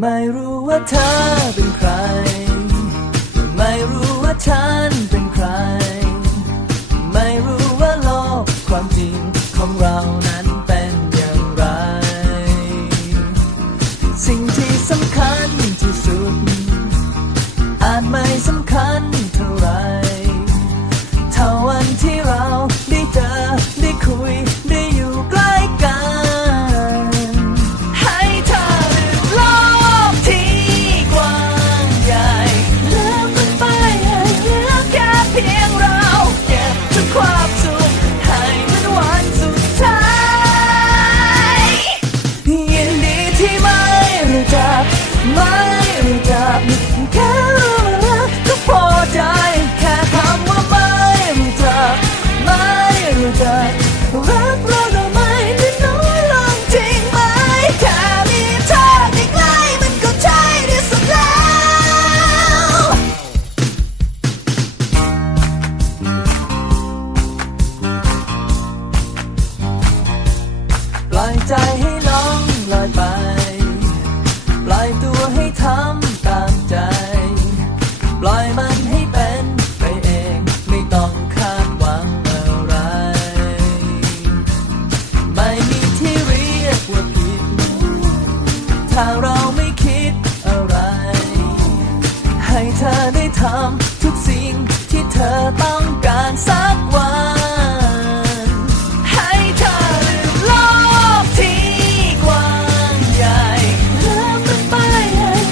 ไม่รู้ว่าเธอเป็นใคร ไม่รู้ว่าฉันเป็นใคร กไม่รู้จักแค่รู้รักก็พอใจแค่คำว่าไม่รู้จักไม่รู้จักรักเราเราไม่ได้น้อยลงจริงไหมแค่มีเธอใกล้ๆมันก็ใช่ที่สุดแล้ว ปล่อยใจให้ ถ้าเราไม่คิดอะไร ให้เธอได้ทำทุกสิ่งที่เธอต้องการสักวัน ให้เธอลืมโลกที่กว้างใหญ่ลืมมันไป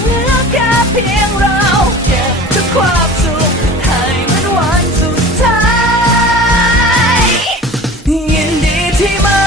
เลืแค่เพียงเราเก็ทุกความสุขให้มันวันสุดท้ายยินดีที่มา